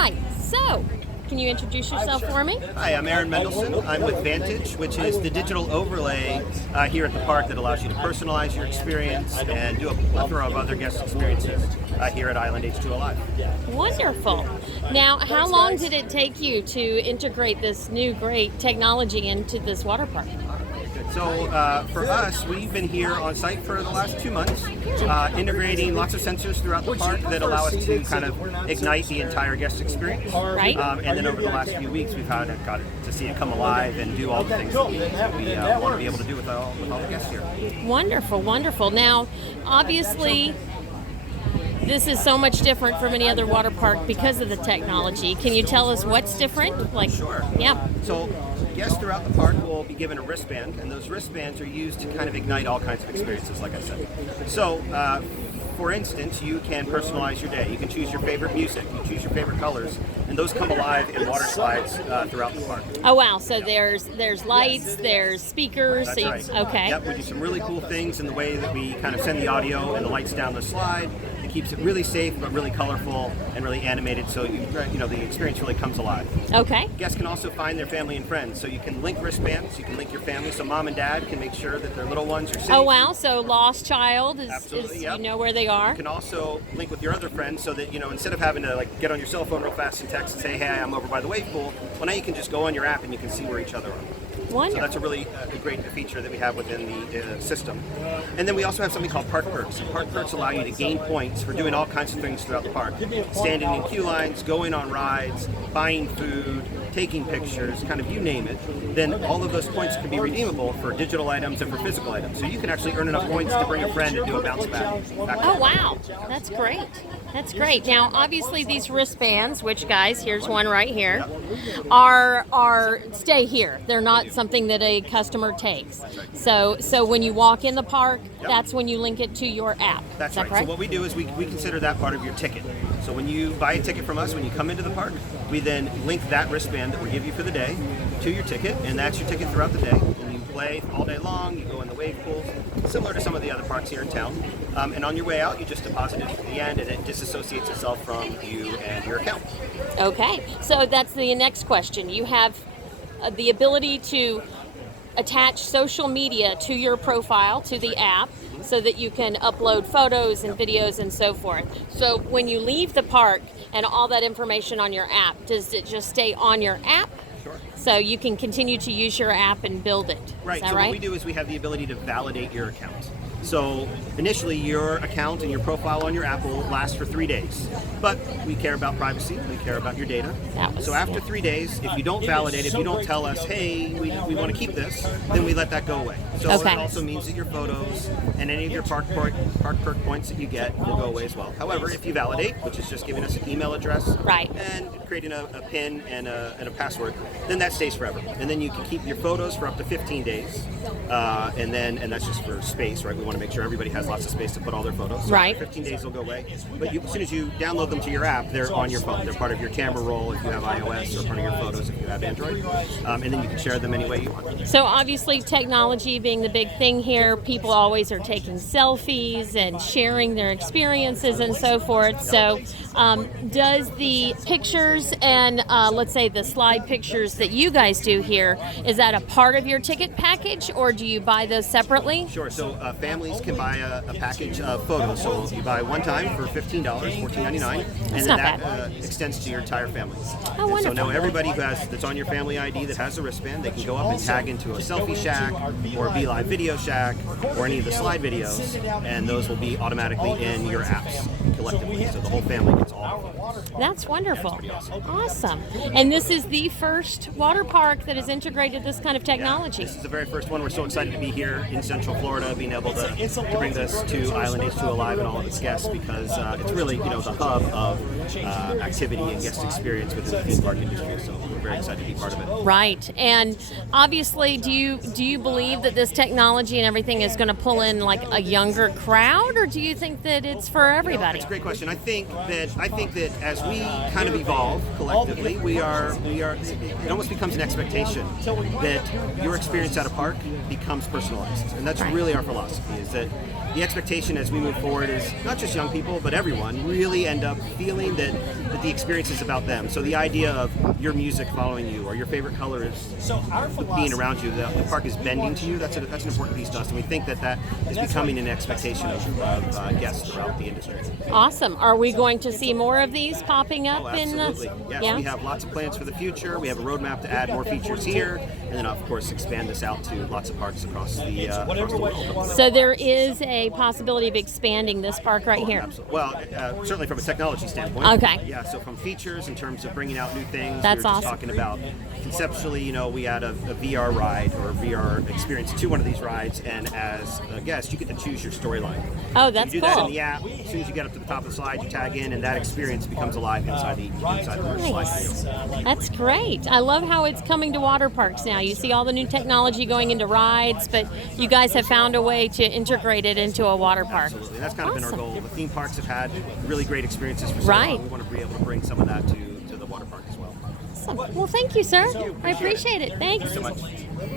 right, so can you introduce yourself for me? Hi, I'm Aaron Mendelson. I'm with Vantage, which is the digital overlay here at the park that allows you to personalize your experience and do a plethora of other guest experiences here at Island H2OLive. Wonderful. Now, how long did it take you to integrate this new great technology into this water park? So for us, we've been here on site for the last 2 months, integrating lots of sensors throughout the park that allow us to kind of ignite the entire guest experience. Right. And then over the last few weeks, we've got to see it come alive and do all the things that we want to be able to do with all the guests here. Wonderful, wonderful. Now, obviously, this is so much different from any other water park because of the technology. Can you tell us what's different? Sure. Yeah. So guests throughout the park will be given a wristband, and those wristbands are used to kind of ignite all kinds of experiences, like I said. So, for instance, you can personalize your day. You can choose your favorite music, you choose your favorite colors, and those come alive in water slides throughout the park. Oh wow! So there's lights, there's speakers. That's right. Okay. Yep, we do some really cool things in the way that we kind of send the audio and the lights down the slide. It keeps it really safe, but really colorful and really animated, so the experience really comes alive. Okay. Guests can also find their family and friends, so you can link wristbands, you can link your family, so mom and dad can make sure that their little ones are safe. Oh wow! So lost child is Yep. You know where they are. You can also link with your other friends, so that instead of having to get on your cell phone real fast and text and say, "Hey, I'm over by the wave pool," well, now you can just go on your app and you can see where each other are. Wonderful. So that's a really great feature that we have within the system. And then we also have something called Park Perks. And Park Perks allow you to gain points for doing all kinds of things throughout the park. Standing in queue lines, going on rides, buying food, taking pictures, kind of you name it. Then all of those points can be redeemable for digital items and for physical items. So you can actually earn enough points to bring a friend and do a bounce back. Oh wow, that's great. That's great. Now, obviously, these wristbands, which guys, here's one right here, are stay here. They're not something that a customer takes. So when you walk in the park, that's when you link it to your app. That's Is that right. correct? So what we do is we consider that part of your ticket. So when you buy a ticket from us, when you come into the park, we then link that wristband that we give you for the day to your ticket, and that's your ticket throughout the day. And you play all day long, you go in the wave pools, similar to some of the other parks here in town. And on your way out, you just deposit it at the end, and it disassociates itself from you and your account. Okay, so that's the next question. You have the ability to attach social media to your profile, to the app, so that you can upload photos and videos and so forth. So when you leave the park and all that information on your app, does it just stay on your app? Sure. So you can continue to use your app and build it. Right. Is that So right? what we do is we have the ability to validate your account. So initially, your account and your profile on your app will last for 3 days. But we care about privacy. We care about your data. So after 3 days, if you don't validate, if you don't tell us, hey, we want to keep this, then we let that go away. So Okay. it also means that your photos and any of your park perk points that you get will go away as well. However, if you validate, which is just giving us an email address Right. and creating a PIN and a password, then that stays forever. And then you can keep your photos for up to 15 days. And that's just for space, right? We want to make sure everybody has lots of space to put all their photos. So Right. after 15 days they'll go away. But as soon as you download them to your app, they're on your phone. They're part of your camera roll if you have iOS, or part of your photos if you have Android. And then you can share them any way you want. So obviously, technology being the big thing here, people always are taking selfies and sharing their experiences and so forth. So does the pictures and let's say the slide pictures that you guys do here, is that a part of your ticket package, or do you buy those separately? Sure. So families can buy a package of photos. So you buy one time for $15, $14.99, and then not that extends to your entire family. Oh, wonderful. So now everybody that's on your family ID that has a wristband, they can go up and tag into a selfie shack or a BeLive video shack or any of the slide videos, and those will be automatically in your apps collectively. So the whole family gets all of them. That's wonderful. That's pretty Awesome. And this is the first water park that has integrated this kind of technology. This is the very first one. We're so excited to be here in Central Florida, being able to bring this to Island H2OLive and all of its guests, because it's really the hub of activity and guest experience within the theme park industry. So we're very excited to be part of it. Right. And obviously, do you believe that this technology and everything is going to pull in like a younger crowd, or do you think that it's for everybody? That's a great question. I think that as we kind of evolve collectively. It almost becomes an expectation that your experience at a park becomes personalized. And that's really our philosophy, is that the expectation as we move forward is not just young people, but everyone really end up feeling that the experience is about them. So the idea of your music following you, or your favorite color is being around you, the park is bending to you, that's an important piece to us. And we think that is becoming an expectation of guests throughout the industry. Awesome. Are we going to see more of these popping up? Absolutely. Yes, we have lots of plans for the future. We have a roadmap to add more features here, and then of course expand this out to lots of parks across the world. So there is a possibility of expanding this park right here. Absolutely. Well, certainly from a technology standpoint. Okay. Yeah. So from features in terms of bringing out new things. That's we were just awesome. talking about conceptually, we add a VR ride or a VR experience to one of these rides, and as a guest, you get to choose your storyline. Oh, that's so you do cool. that in the app. As soon as you get up to the top of the slide, you tag in, and that experience becomes alive inside the Nice. slide. That's great. I love how it's coming to water parks now. You see all the new technology going into rides, but you guys have found a way to integrate it into a water park. Absolutely. That's kind of been our Awesome. goal. The theme parks have had really great experiences for so Right. long. We want to be able to bring some of that to the water park as well. Awesome. Well, thank you, sir. I appreciate it. Thanks. Thank you so much.